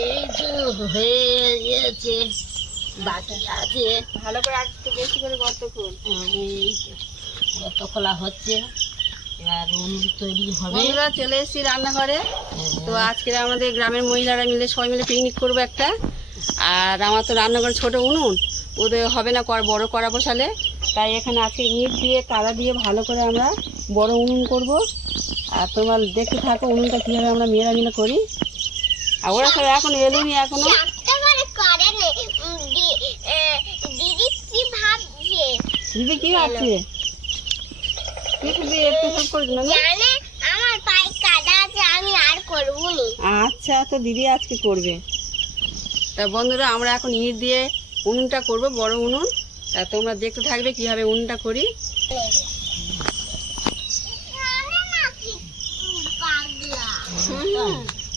এই তো হয়ে আছে ভালো করে একটু বেশি করে গর্ত কর এই তো খোলা হচ্ছে চলে এসেছি রান্নাঘরে। তো আজকে আমাদের গ্রামের মহিলারা মিলে সবাই মিলে পিকনিক করব একটা। আর আমার তো রান্নাঘরে ছোট উনুন ওদের হবে না কর বড় করা বসালে। তাই এখানে আজকে ইট দিয়ে কাদা দিয়ে ভালো করে আমরা বড় উনুন করব। আর তোমার দেখতে থাকো উনুনটা কীভাবে আমরা মেয়েরা মিলে করি। আর ওরা সব এখন এলোনি এখনও। দিদি কি ভাবছে? দিদি কি আছে একটু হেল্প করে দিন আছে আচ্ছা তো দিদি আজকে করবে। তা বন্ধুরা আমরা এখন ইট দিয়ে উনুনটা করব বড় উনুন। তা তোমরা দেখতে থাকবে কীভাবে উনুনটা করি। পাগলা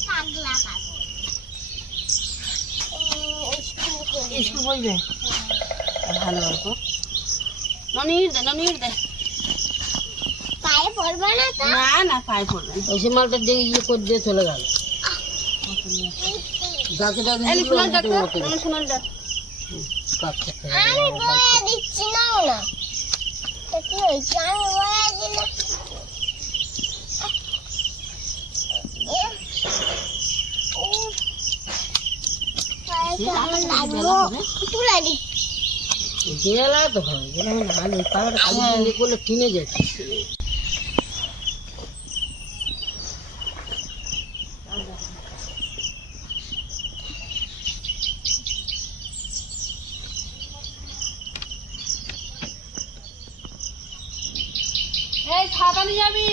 পাগলা ভালো গল্প। ননি দে ননি ইট দে। পায়ে পড়বে না তো না না পায়ে পড়বে না। ওই মালটা দিয়ে ইয়ে করে দিয়ে চলে গেল। আমি দিচ্ছি না। তো কি হয়েছে? আমি বলে দিলাম। গেলা তো হয় গেলা মানে ভালো পাড়াটা কাজে কিনে যাচ্ছে এই ছাপানি যাবি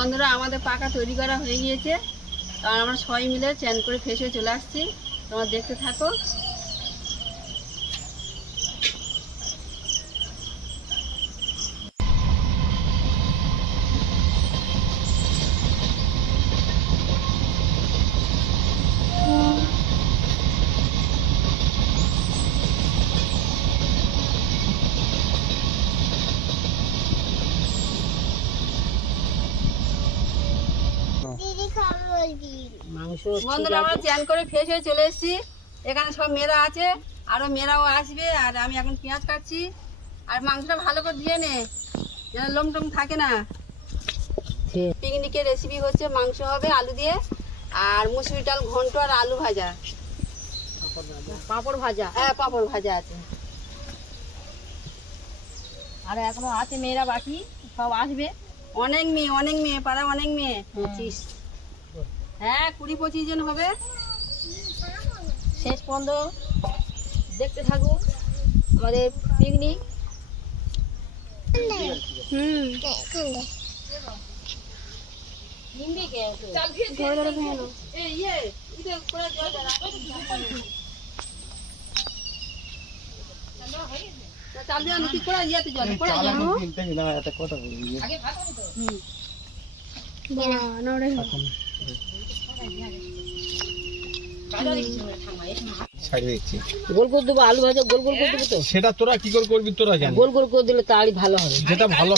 বন্ধুরা, আমাদের পাকা তৈরি করা হয়ে গিয়েছে। আর আমরা সবাই মিলে চ্যান করে ফেসে চলে আসছি। তোমরা দেখতে থাকো দিদি খবর দিন মাংস বন্ধুরা আমরা চ্যান করে ফ্রেশ হয়ে চলে এসেছি। এখানে সব মেয়েরা আছে আরও মেয়েরাও আসবে আর আমি এখন পেঁয়াজ কাটছি। আর মাংসটা ভালো করে দিয়ে নে যেন লোম টোম থাকে না। পিকনিকের রেসিপি হচ্ছে মাংস হবে আলু দিয়ে আর মুসুরি ডাল ঘন্ট আর আলু ভাজা। পাঁপড় ভাজা? হ্যাঁ পাঁপড় ভাজা আছে। আর এখনও আছে মেয়েরা বাকি সব আসবে। অনেক মেয়ে অনেক মেয়ে পাড়া অনেক মেয়ে। পঁচিশ হ্যাঁ কুড়ি পঁচিশ জন হবে। শেষ পর্যন্ত দেখতে থাকুন আমাদের পিকনিক হুম। চাল দিয়ে কি করে ইয়েতে জল? করে জল ছাড়িয়ে দিচ্ছি গোল করে দেবো আলু ভাজা গোল গোল করে দেবো তো? সেটা তোরা কি করে করবি তোরা জানি গোল গোল করে দিলে তাড়ি ভালো হবে। যেটা ভালো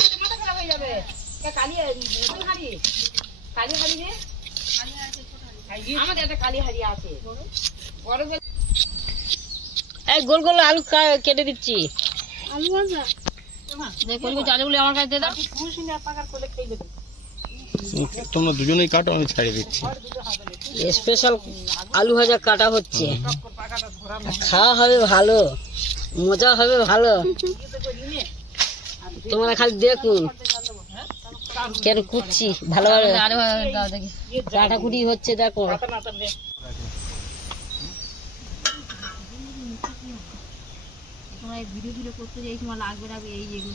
আমাদের একটা কালি হাড়ি আছে বড় বেল এই গোল গোল আলু কা- কেটে দিচ্ছি। আলু ভাজা? গোল গোল চালগুলো আমার কাছে দিয়ে দাও তোমরা দুজনেই কাটো আমি ছাড়িয়ে দিচ্ছি। স্পেশাল আলু ভাজা কাটা হচ্ছে। খাওয়া হবে ভালো মজা হবে ভালো। তোমরা খালি দেখুন কেন কুটছি ভালোভাবে। কাটা কুটি হচ্ছে দেখো। ভিডিও ভিডিও করতে যাই তোমার লাগবে লাগবে এই যেগুলো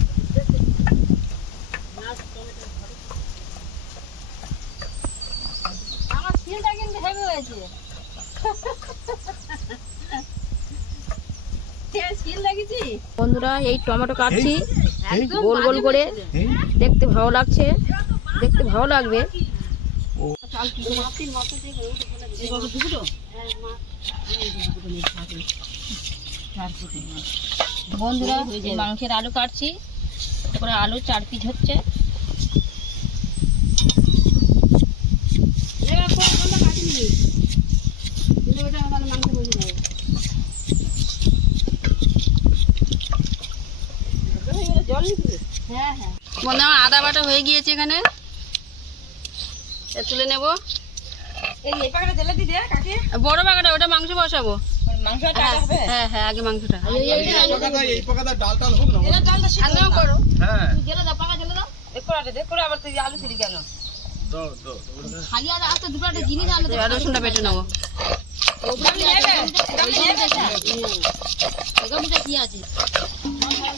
বন্ধুরা এই টমেটো কাটছি। গোল গোল করে। দেখতে ভালো লাগছে। দেখতে ভালো লাগবে। হ্যাঁ। বন্ধুরা মাংসের আলু কাটছি। তারপরে আলু চার পিস হচ্ছে এবার কোন কোনটা কাটিনি? কিন্তু ওটা তাহলে মাংস বসে যাবে। হ্যাঁ হ্যাঁ আদা বাটা হয়ে গিয়েছে এখানে। তুলে নেব। বড় বাগাটা ওটা মাংস বসাবো। মাংস হ্যাঁ হ্যাঁ হ্যাঁ আগে মাংসটা। এই পাকাটা ডাল টাল হোক না আগেও করো। হ্যাঁ। জেলে দাও পাকা জেলে দাও দাও দাও খালি আর দুটো একটা জিনিস আনতে এবার রসুনটা বেটে নেব। কি আছে?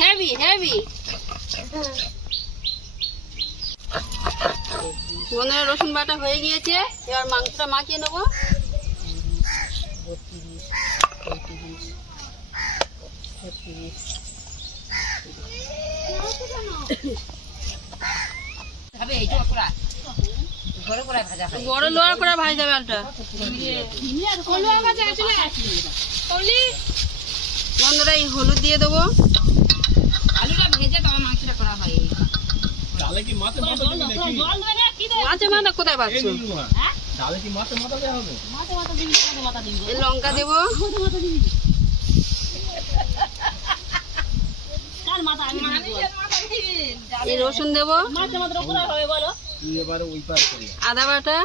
হেভি বন্ধুরা রসুন বাটা হয়ে গিয়েছে। এবার মাংসটা মাখিয়ে নেব ছত্রিশ হবে এই করা ঘরে করা ভাজা হয় বড় লোয়ার করে ভাই যাবে আলটা। বন্ধুরা এই হলুদ দিয়ে দেবো। আলুটা ভেজে তবে মাংসটা করা হয়। মাছে মাথা কোথায় পাচ্ছ? এই লঙ্কা দেবো। এই রসুন দেবো। তুই এবারে ওই পার আদা বাটা?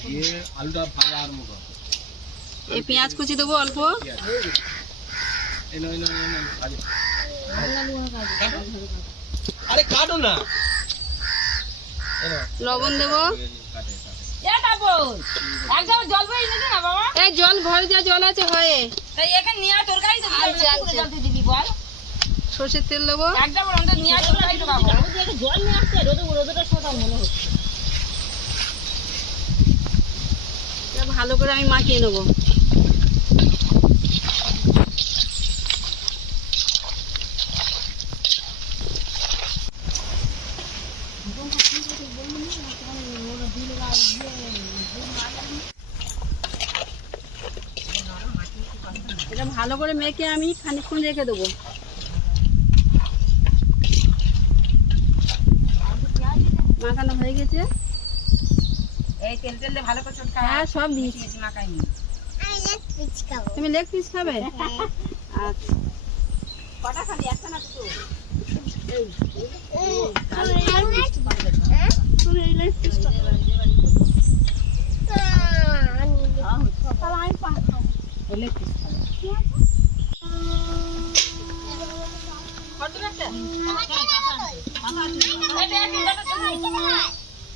দিয়ে আলুটা ভাজা আরম্ভ কর এই পেঁয়াজ কুচি দেবো অল্প? আরে কাটো না। লবণ দেবো। জল বই নিতে না বাবা? এই জল ঘরে যা জল আছে হয়ে। তাই এখানে নিয়ে তরকারি তো আচ্ছা। জল দিবি বল। সর্ষের তেল দেবো একদম নিয়ে তরকারি তো বাবা জল নিয়ে আসছে রোদ রোদটা সোটা মনে হচ্ছে। এটা ভালো করে আমি মাখিয়ে নেব। এটা ভালো করে মেখে আমি খানিকক্ষণ রেখে দেবো। মাখানো হয়ে গেছে। এই তেল তেল ভালো করে চটকা হ্যাঁ সব দিয়েছি। মাখাইনি। তুমি লেগ পিস খাবে? আচ্ছা। কটা খালি একটা না দুটো?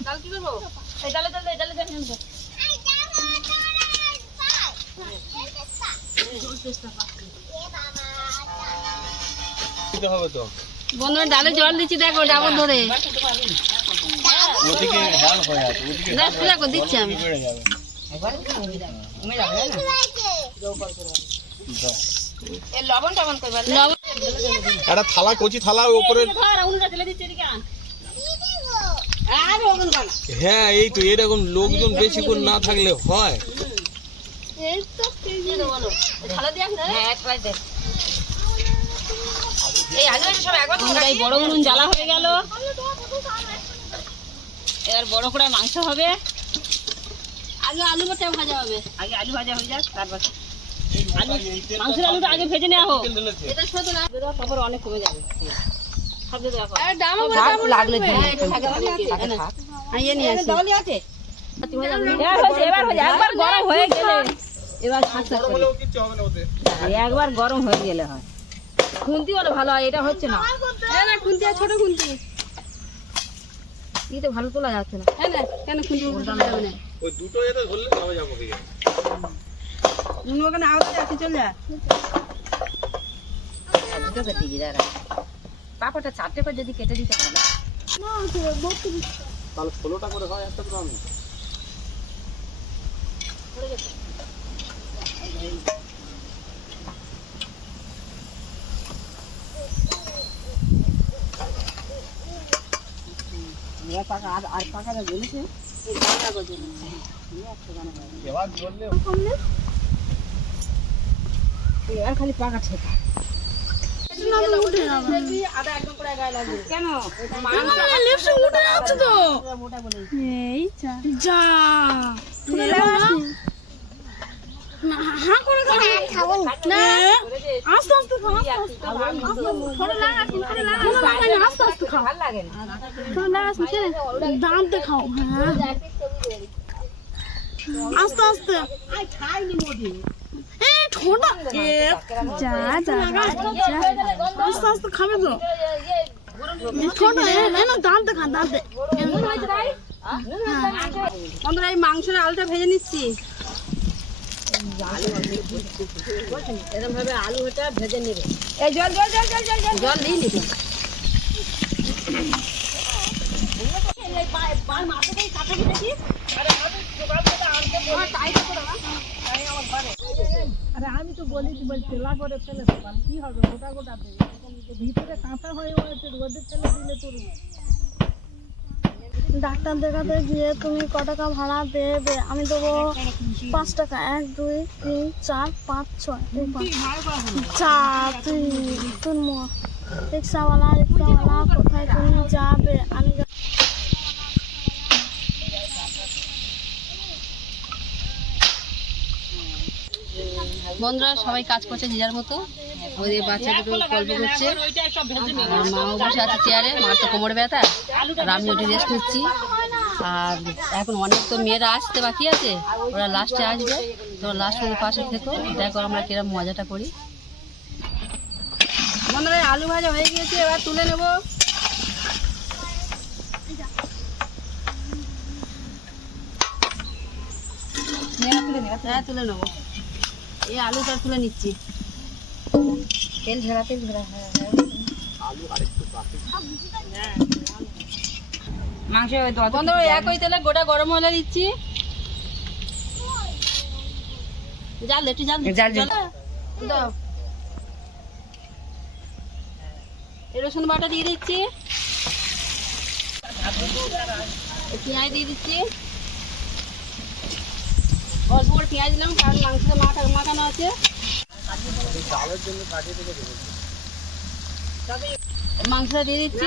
কাল কি করব এই ডালে হবে তো। বন্ধুরা ডালে জল দিচ্ছি দেখো ডাবর ধরে। ওদিকে ঢাল হয়ে আছে ওদিকে দেখো দিচ্ছি আমি। বেড়ে যাবে। লবণ একটা থালা কচি থালা উপরে। হ্যাঁ এই তো এরকম লোকজন বেশিক্ষণ না থাকলে হয়। এই বড় উনুন জ্বালা হয়ে গেল। এবার বড় করে মাংস হবে। আগে আলু ভাজা হবে? আগে আলু ভাজা হয়ে যাক তারপর মাংসের আলুটা আগে ভেজে নেওয়া হোক। এটা শুধু না তারপর অনেক কমে যাবে। সব দিয়ে দেওয়া আর ডাম লাগলে আইয়ে নিয়ে আসি। এবার হয়েছে, এবার হয়েছে। একবার গরম হয়ে গেলে। এবার একবার গরম হয়ে গেলে হয়। খুন্তি হলে ভালো হয় এটা হচ্ছে না। হ্যাঁ খুন্তি আর ছোট খুন্তি। ই তো ভালো তোলা যাচ্ছে না। হ্যাঁ কেন খুন্তি ওই দুটো এতে ধরলে তবে যাব। অন্য ওখানে আওয়াজ আছে? চল যা। দুটো দিই দাঁড়া পাপড়টা চারটে করে যদি কেটে দিতে ভালো তাহলে ষোলোটা করে হয় একটা এবার পাকা আর আর পাকাটা জ্বলেছে এবার বললে এবার খালি পাকা ঠেকা। দামতে খাও হ্যাঁ আস্তে আস্তে এই ঠোঁটা যা যা যা। আস্তে আস্তে খাবে তো। ঠোঁটা না দামতে খা দামতে বন্ধুরা এই মাংসের আলুটা ভেজে নিচ্ছি। এরকম ভাবে আলুটা ভেজে নেবে। এই জল জল জল জল জল জল। জল দিই নিবি। আরে আমি তো বলি তেলা করে ফেলে দেবাল কি হবে? গোটা গোটা দেবে ভিতরে কাঁচা হয়ে হয়েছে, রোদে ফেলে দিলে তোর ডাক্তার দেখাতে গিয়ে তুমি ক টাকা ভাড়া দেবে? আমি দেবো পাঁচ টাকা। এক, দুই, তিন, চার, পাঁচ, ছয় চার তুই তোর রিক্সাওয়ালা রিক্সাওয়ালা, কোথায় তুমি যাবে? আমি বন্ধুরা সবাই কাজ করছে যে যার মতো। ওদের বাচ্চা দুটো গল্প করছে। মাও বসে আছে চেয়ারে মার তো কোমর ব্যথা। আর আমি ওটি রেস্ট নিচ্ছি। আর এখন অনেক তো মেয়েরা আসতে বাকি আছে। ওরা লাস্টে আসবে। তো লাস্ট পর্যন্ত পাশে থেকো। দেখো আমরা কিরম মজাটা করি। বন্ধুরা, আলু ভাজা হয়ে গিয়েছে, এবার তুলে নেব। হ্যাঁ তুলে নেব। এই আলুটা তুলে নিচ্ছি। তেল ঝেড়া তেল ঝেড়া হ্যাঁ হ্যাঁ। মাংস ওই দশ বন্ধু একই তেলে গোটা গরম মশলা দিচ্ছি। জাল একটু জাল। জাল দাও। রসুন বাটা দিয়ে দিচ্ছি। পেঁয়াজ দিয়ে দিচ্ছি। পেঁয়াজ দিলাম কারণ মাংসটা মাথা মাখানো আছে। মাংসটা দিয়ে দিচ্ছি।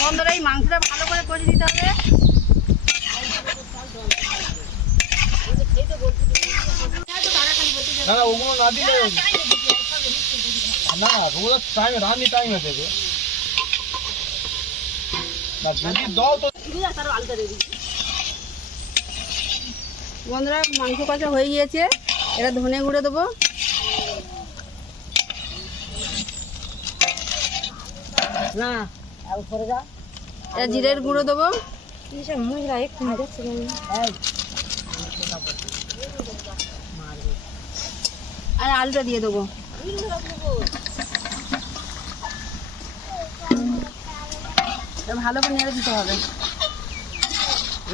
বন্ধুরা এই মাংসটা ভালো করে করে দিতে হবে। না না ওগুলো না দিলে না ওগুলো টাইম রান্নি টাইমে দেবে। না যদি দাও তো বন্ধুরা মাংস কষা হয়ে গিয়েছে। এটা ধনে গুঁড়ো দেবো। না জিরের গুঁড়ো দেবো। আর আলুটা দিয়ে দেবো। ভালো করে নেড়ে দিতে হবে।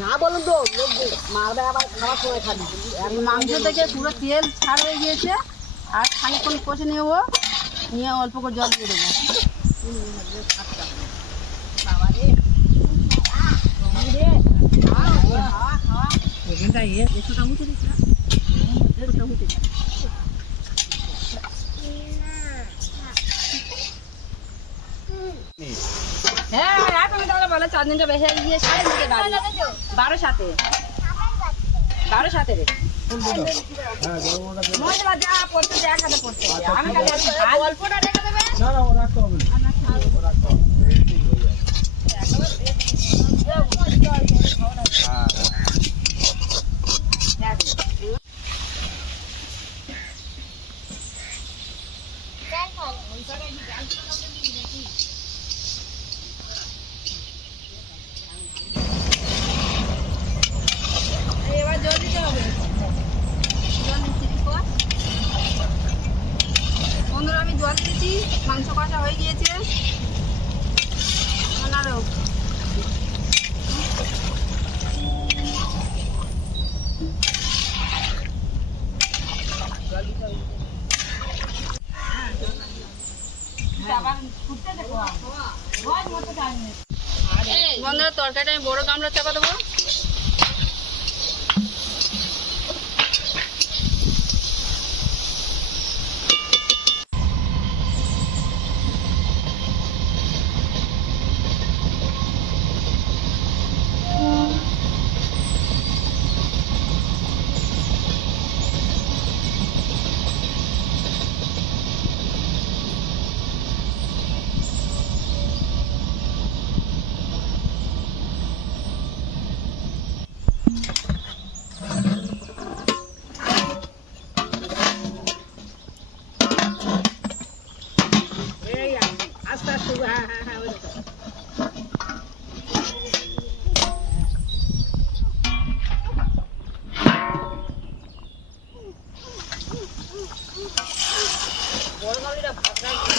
না বলুন তো মারবে আবার খাওয়ার সময় খাবি। মাংস থেকে পুরো তেল ছাড় হয়ে গিয়েছে। আর খানিকক্ষণ কষে নেব। নিয়ে অল্প করে জল দিয়ে দেবো। হ্যাঁ এখন তাহলে বলে চার দিনটা বেশি গিয়ে সাড়ে দিকে বাড়ি বারো সাথে বারো সাথে রে মশলা যা পড়তে যা খাতে পড়তে আমি অল্পটা রেখে দেবে না না রাখতে হবে না ও রাখতে হবে ঠিক হয়ে যাবে এবার জল দিতে হবে জল দিচ্ছি তুই কর। বন্ধুরা আমি জল দিয়েছি মাংস কষা হয়ে গিয়েছে আরও বন্ধুরা তরকারিটা আমি বড় গামলা চাপা দেবো আস্তে আস্তে হ্যাঁ হ্যাঁ হ্যাঁ ওই দেখো। বড় গাড়িটা ভাত রাখবে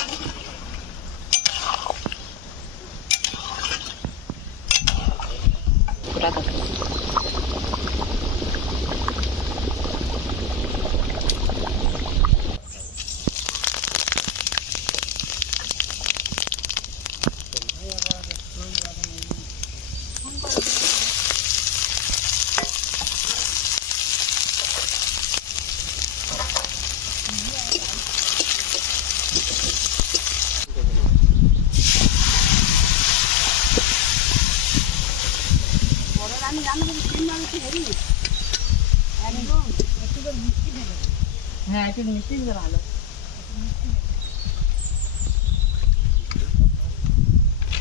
হ্যাঁ একটু মিষ্টি দিলে ভালো।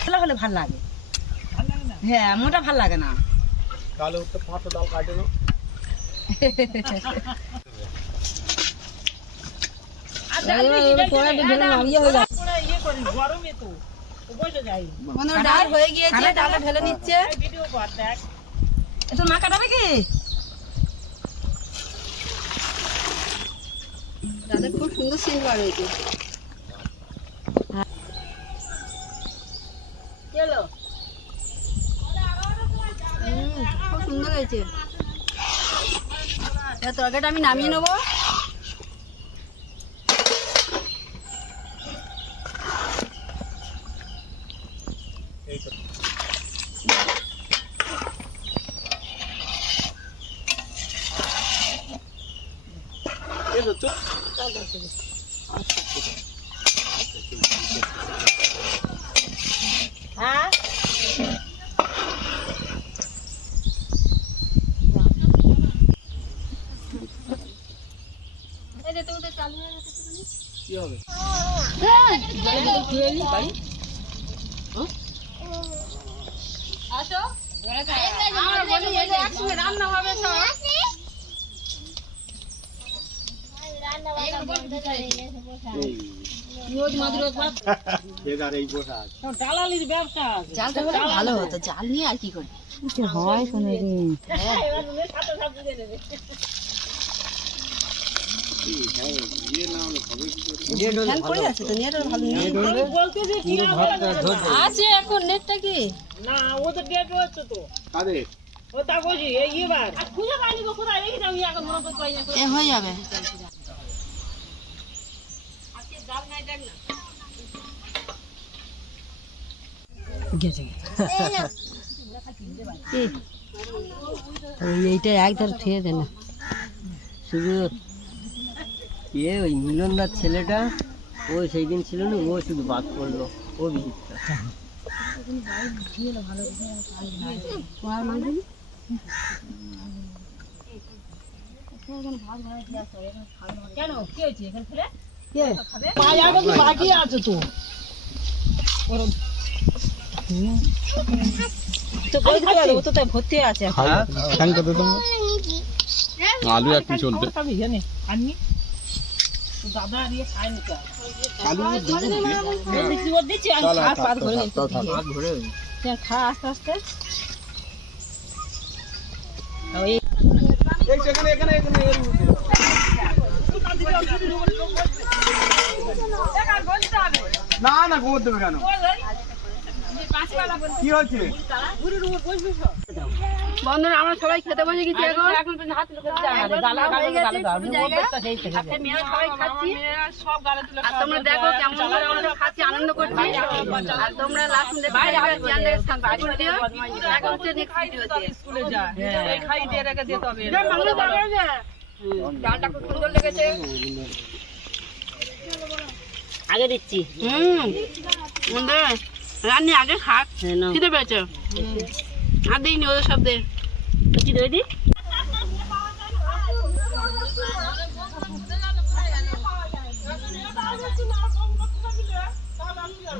ভালো হলে ভালো লাগে। হ্যাঁ মোটা ভালো লাগে না। তাহলে উঠতে পাঁচশো ডাল কাটে নাও বন্ধুরা ডাল হয়ে গিয়েছে ডালটা ঢেলে নিচ্ছে। তোর মা কাটাবে কি? তাদের খুব সুন্দর সিনেমা রয়েছে। খুব সুন্দর হয়েছে। তরকারিটা আমি নামিয়ে নেব। Eso tú. হ্যাঁ? কি হবে আমরা বলি এই যে একসঙ্গে রান্না হবে সব রোজ মাঝে রোজ ভাত এবার এই বসা আছে দালালির ব্যবসা আছে জালটা হলে ভালো হতো জাল নিয়ে আর কি করি হয় কোনোদিন ফ্যান আছে তো নেট ভালো নেই আছে এখন নেটটা কি? না ও তো ডেট হচ্ছে তো কাদের? ও তা বলছি এই এবার। খুঁজে পাইনি কোথায়? রেখে যাবি এখন মনে করতে পারি না। এ হয়ে যাবে। এইটা একধার থুয়ে দে না। শুধু ইয়ে ওই মিলনদার ছেলেটা ও সেই দিন ছিল না ও শুধু বাদ করল ও বিচিত্রা। কেন কি হয়েছে এখানে ফেলে বাকি আছে তো। আছে আলু এক পিস ইয়ে খায়নি তো। আলু দেবো দিচ্ছি ওর দিচ্ছি। আমি খা আস্তে আস্তে। এখানে এখানে এখানে। না না গোবর দেবে কেন? কি হচ্ছে বন্ধুরা আমরা সবাই খেতে বসে গেছি এখন। হাত খাচ্ছি। আর তোমরা দেখো কেমন করে আমরা খাচ্ছি আনন্দ করছি। আর তোমরা লাস্ট দেখো দিতে হবে ডালটা খুব সুন্দর লেগেছে। আগে দিচ্ছি। হুম। রান্নি আগে খাক। খিদে পেয়েছে? আর দিইনি ওদের সব দে। কি দই দি?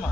মা